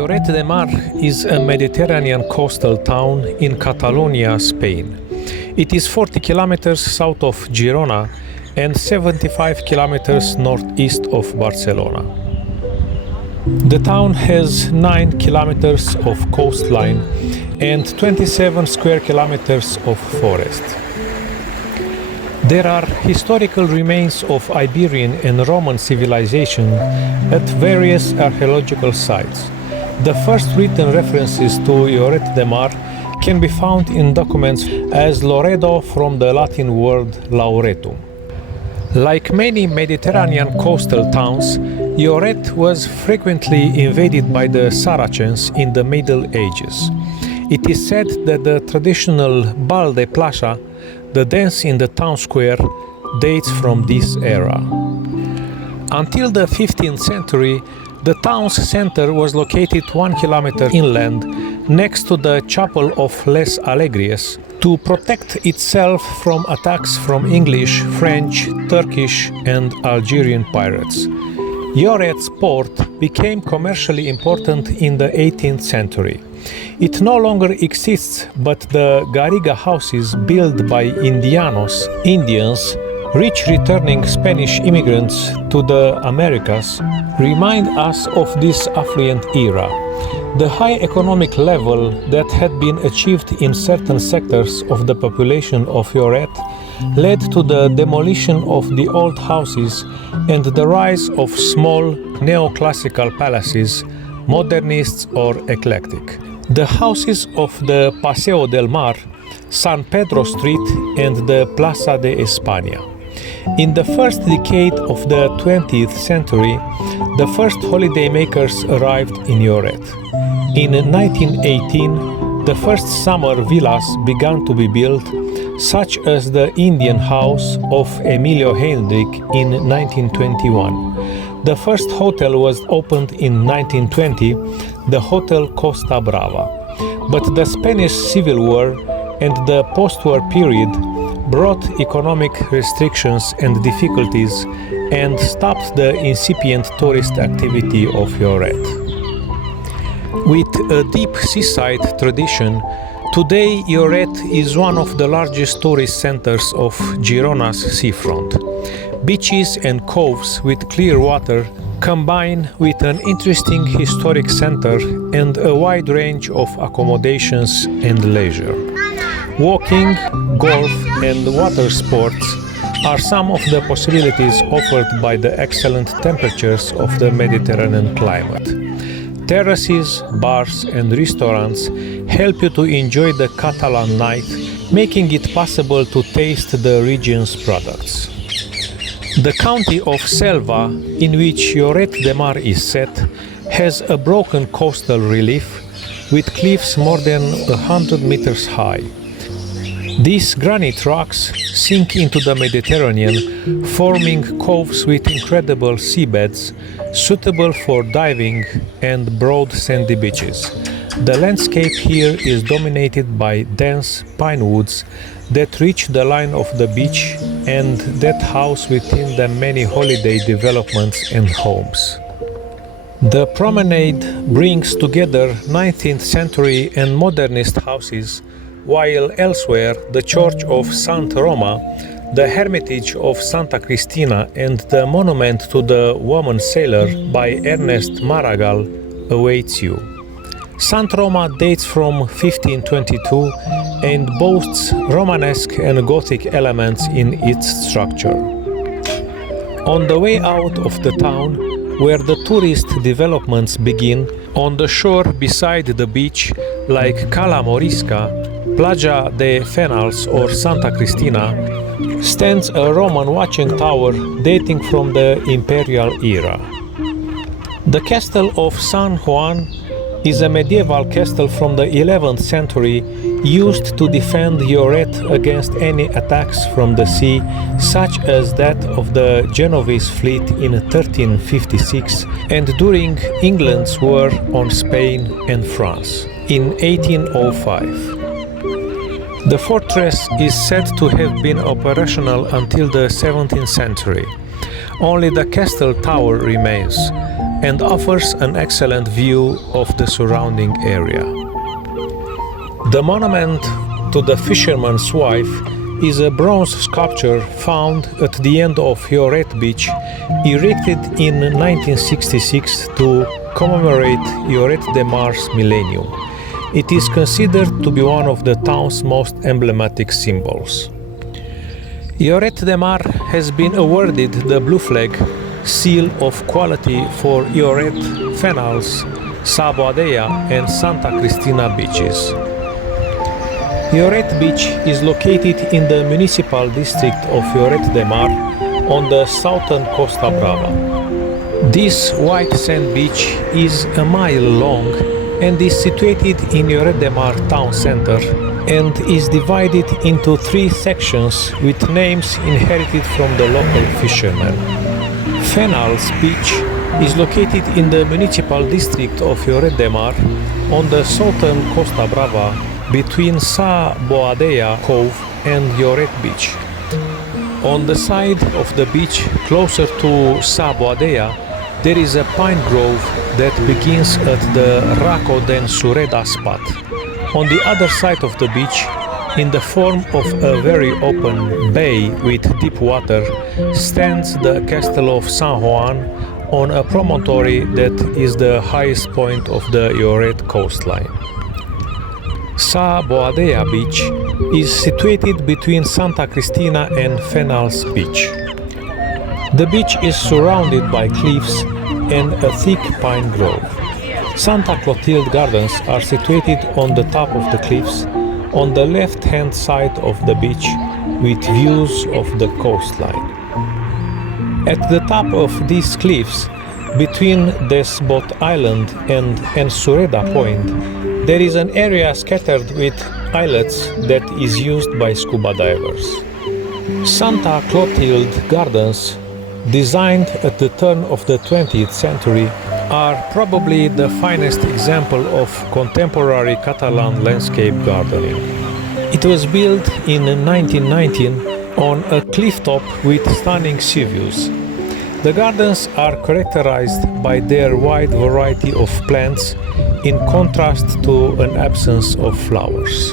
Lloret de Mar is a Mediterranean coastal town in Catalonia, Spain. It is 40 kilometers south of Girona and 75 kilometers northeast of Barcelona. The town has 9 kilometers of coastline and 27 square kilometers of forest. There are historical remains of Iberian and Roman civilization at various archaeological sites. The first written references to Lloret de Mar can be found in documents as Loredo, from the Latin word lauretum. Like many Mediterranean coastal towns, Lloret was frequently invaded by the Saracens in the Middle Ages. It is said that the traditional bal de plaja, the dance in the town square, dates from this era. Until the 15th century, the town's center was located 1 kilometer inland, next to the chapel of Les Alegries, to protect itself from attacks from English, French, Turkish and Algerian pirates. Lloret's port became commercially important in the 18th century. It no longer exists, but the Garriga houses built by Indianos, Indians, rich returning Spanish immigrants to the Americas, remind us of this affluent era. The high economic level that had been achieved in certain sectors of the population of Lloret led to the demolition of the old houses and the rise of small neoclassical palaces, modernists or eclectic. The houses of the Paseo del Mar, San Pedro Street and the Plaza de España. In the first decade of the 20th century, the first holidaymakers arrived in Lloret. In 1918, the first summer villas began to be built, such as the Indian house of Emilio Hendrik in 1921. The first hotel was opened in 1920, the Hotel Costa Brava. But the Spanish Civil War and the post-war period brought economic restrictions and difficulties and stopped the incipient tourist activity of Lloret. With a deep seaside tradition, today Lloret is one of the largest tourist centers of Girona's seafront. Beaches and coves with clear water combine with an interesting historic center and a wide range of accommodations and leisure. Walking, golf and water sports are some of the possibilities offered by the excellent temperatures of the Mediterranean climate. Terraces, bars and restaurants help you to enjoy the Catalan night, making it possible to taste the region's products. The county of Selva, in which Lloret de Mar is set, has a broken coastal relief with cliffs more than 100 meters high. These granite rocks sink into the Mediterranean, forming coves with incredible seabeds, suitable for diving and broad sandy beaches. The landscape here is dominated by dense pine woods that reach the line of the beach and that house within them many holiday developments and homes. The promenade brings together 19th century and modernist houses, while elsewhere the Church of Santa Roma, the Hermitage of Santa Cristina and the monument to the woman sailor by Ernest Maragall awaits you. Santa Roma dates from 1522 and boasts Romanesque and Gothic elements in its structure. On the way out of the town, where the tourist developments begin, on the shore beside the beach, like Cala Morisca, Playa de Fenals or Santa Cristina, stands a Roman watching tower dating from the imperial era. The castle of San Juan is a medieval castle from the 11th century used to defend Lloret against any attacks from the sea, such as that of the Genovese fleet in 1356 and during England's war on Spain and France in 1805. The fortress is said to have been operational until the 17th century. Only the castle tower remains. and offers an excellent view of the surrounding area. The monument to the fisherman's wife is a bronze sculpture found at the end of Lloret Beach, erected in 1966 to commemorate Lloret de Mar's millennium. It is considered to be one of the town's most emblematic symbols. Lloret de Mar has been awarded the Blue Flag Seal of Quality for Lloret, Fenals, Sa Boadella and Santa Cristina beaches. Lloret Beach is located in the municipal district of Lloret de Mar on the southern Costa Brava. This white sand beach is a mile long and is situated in Lloret de Mar town center and is divided into 3 sections with names inherited from the local fishermen. Fenals Beach is located in the municipal district of Lloret de Mar on the southern Costa Brava between Sa Boadella Cove and Lloret Beach. On the side of the beach closer to Sa Boadella, there is a pine grove that begins at the Raco den Sureda spot. On the other side of the beach, in the form of a very open bay with deep water, stands the Castle of San Juan on a promontory that is the highest point of the Lloret coastline. Sa Boadella Beach is situated between Santa Cristina and Fenals Beach. The beach is surrounded by cliffs and a thick pine grove. Santa Clotilde Gardens are situated on the top of the cliffs on the left-hand side of the beach with views of the coastline. At the top of these cliffs, between Despot Island and Ensureda Point, there is an area scattered with islets that is used by scuba divers. Santa Clotilde Gardens, designed at the turn of the 20th century, are probably the finest example of contemporary Catalan landscape gardening. It was built in 1919 on a cliff top with stunning sea views. The gardens are characterized by their wide variety of plants in contrast to an absence of flowers.